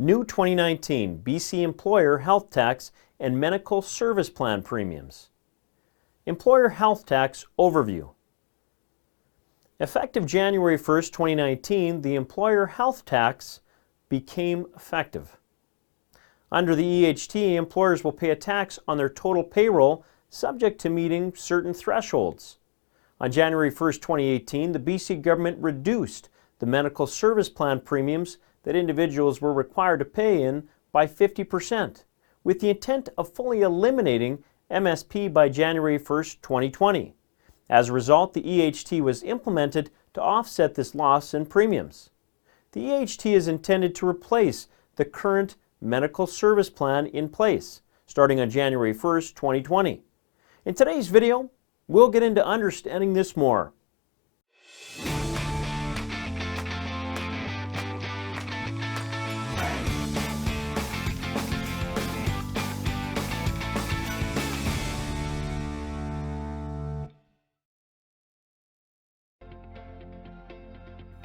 New 2019 BC Employer Health Tax and Medical Service Plan Premiums. Employer Health Tax Overview. Effective January 1, 2019, the Employer Health Tax became effective. Under the EHT, employers will pay a tax on their total payroll subject to meeting certain thresholds. On January 1, 2018, the BC government reduced the medical service plan premiums that individuals were required to pay in by 50%, with the intent of fully eliminating MSP by January 1, 2020. As a result, the EHT was implemented to offset this loss in premiums. The EHT is intended to replace the current medical service plan in place, starting on January 1, 2020. In today's video, we'll get into understanding this more.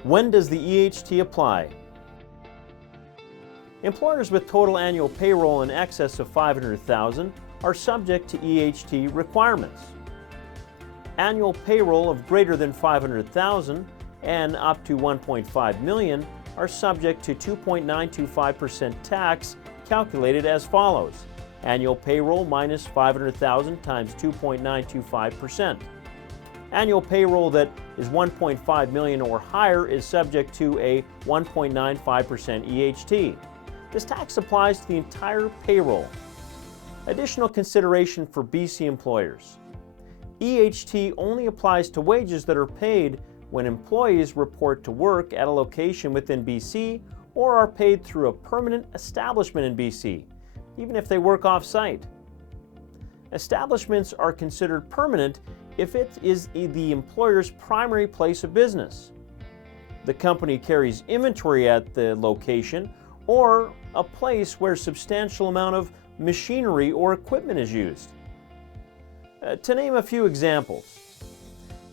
When does the EHT apply? Employers with total annual payroll in excess of $500,000 are subject to EHT requirements. Annual payroll of greater than $500,000 and up to $1.5 million are subject to 2.925% tax calculated as follows. Annual payroll minus $500,000 times 2.925%. Annual payroll that is $1.5 million or higher is subject to a 1.95% EHT. This tax applies to the entire payroll. Additional consideration for BC employers. EHT only applies to wages that are paid when employees report to work at a location within BC or are paid through a permanent establishment in BC, even if they work off-site. Establishments are considered permanent if it is the employer's primary place of business. The company carries inventory at the location or a place where a substantial amount of machinery or equipment is used. To name a few examples,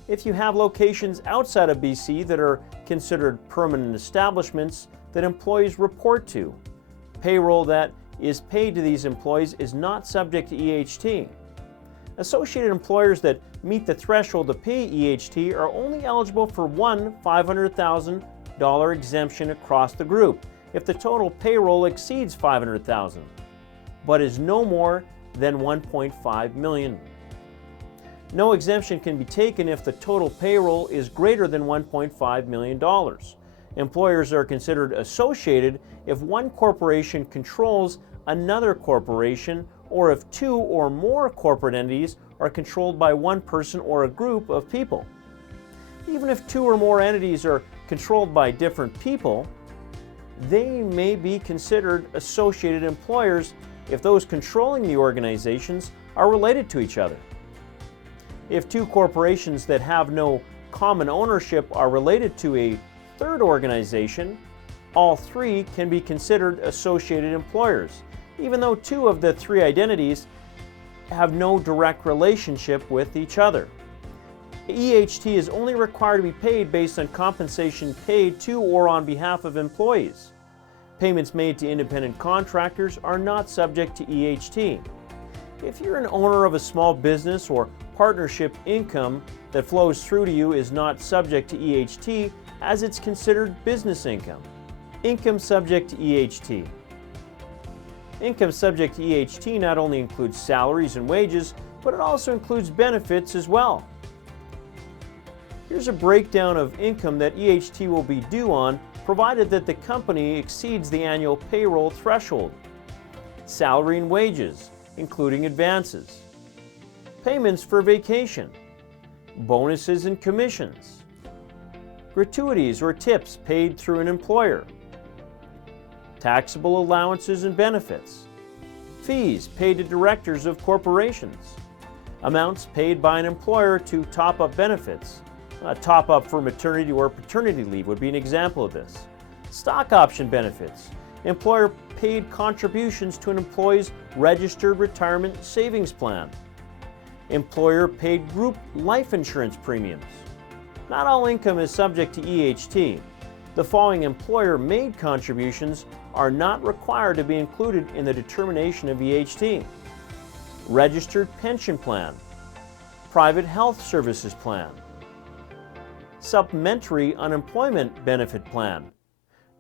if you have locations outside of BC that are considered permanent establishments that employees report to, payroll that is paid to these employees is not subject to EHT. Associated employers that meet the threshold to pay EHT are only eligible for one $500,000 exemption across the group if the total payroll exceeds $500,000, but is no more than $1.5 million. No exemption can be taken if the total payroll is greater than $1.5 million. Employers are considered associated if one corporation controls another corporation or if two or more corporate entities are controlled by one person or a group of people. Even if two or more entities are controlled by different people, they may be considered associated employers if those controlling the organizations are related to each other. If two corporations that have no common ownership are related to a third organization, all three can be considered associated employers, even though two of the three identities have no direct relationship with each other. EHT is only required to be paid based on compensation paid to or on behalf of employees. Payments made to independent contractors are not subject to EHT. If you're an owner of a small business or partnership, income that flows through to you is not subject to EHT as it's considered business income. Income subject to EHT. Income subject to EHT not only includes salaries and wages, but it also includes benefits as well. Here's a breakdown of income that EHT will be due on, provided that the company exceeds the annual payroll threshold. Salary and wages, including advances. Payments for vacation. Bonuses and commissions. Gratuities or tips paid through an employer. Taxable allowances and benefits. Fees paid to directors of corporations. Amounts paid by an employer to top up benefits. A top up for maternity or paternity leave would be an example of this. Stock option benefits. Employer paid contributions to an employee's registered retirement savings plan. Employer paid group life insurance premiums. Not all income is subject to EHT. The following employer-made contributions are not required to be included in the determination of EHT. Registered pension plan, private health services plan, supplementary unemployment benefit plan,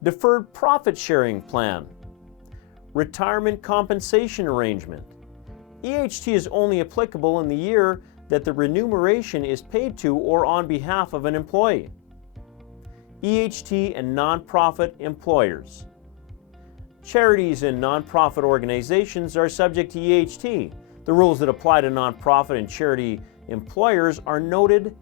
deferred profit sharing plan, retirement compensation arrangement. EHT is only applicable in the year that the remuneration is paid to or on behalf of an employee. EHT and nonprofit employers. Charities and nonprofit organizations are subject to EHT. The rules that apply to nonprofit and charity employers are noted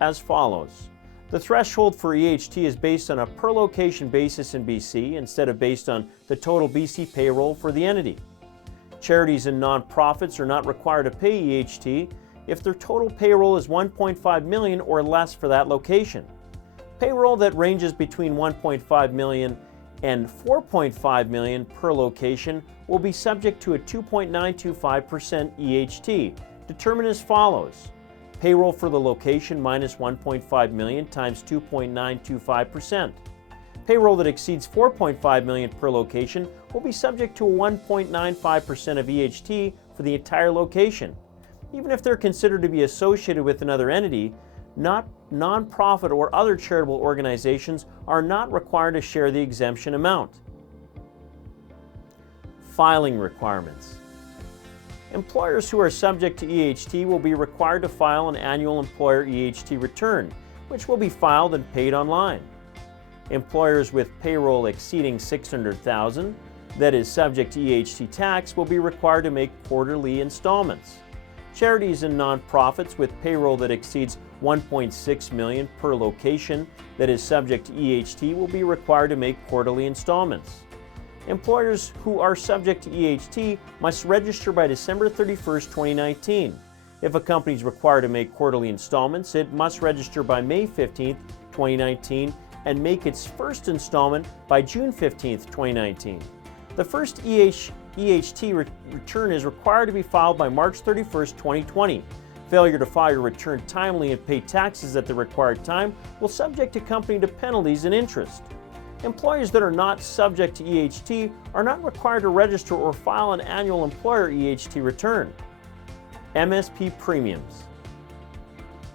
as follows. The threshold for EHT is based on a per location basis in BC instead of based on the total BC payroll for the entity. Charities and nonprofits are not required to pay EHT if their total payroll is 1.5 million or less for that location. Payroll that ranges between 1.5 million and 4.5 million per location will be subject to a 2.925% EHT, determined as follows. Payroll for the location minus 1.5 million times 2.925%. Payroll that exceeds 4.5 million per location will be subject to a 1.95% of EHT for the entire location. Even if they're considered to be associated with another entity, nonprofit or other charitable organizations are not required to share the exemption amount. Filing requirements. Employers who are subject to EHT will be required to file an annual employer EHT return, which will be filed and paid online. Employers with payroll exceeding $600,000 that is subject to EHT tax will be required to make quarterly installments. Charities and nonprofits with payroll that exceeds 1.6 million per location that is subject to EHT will be required to make quarterly installments. Employers who are subject to EHT must register by December 31st, 2019. If a company is required to make quarterly installments, it must register by May 15th, 2019 and make its first installment by June 15th, 2019. The first EHT return is required to be filed by March 31st, 2020. Failure to file your return timely and pay taxes at the required time will subject the company to penalties and interest. Employees that are not subject to EHT are not required to register or file an annual employer EHT return. MSP premiums.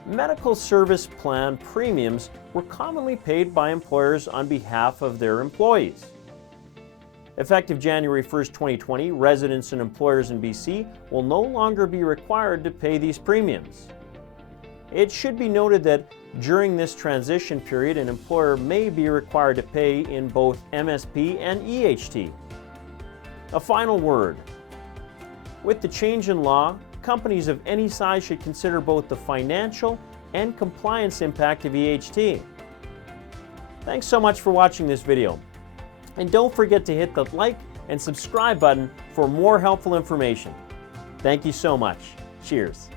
Medical service plan premiums were commonly paid by employers on behalf of their employees. Effective January 1st, 2020, residents and employers in BC will no longer be required to pay these premiums. It should be noted that during this transition period, an employer may be required to pay in both MSP and EHT. A final word. With the change in law, companies of any size should consider both the financial and compliance impact of EHT. Thanks so much for watching this video. And don't forget to hit the like and subscribe button for more helpful information. Thank you so much. Cheers.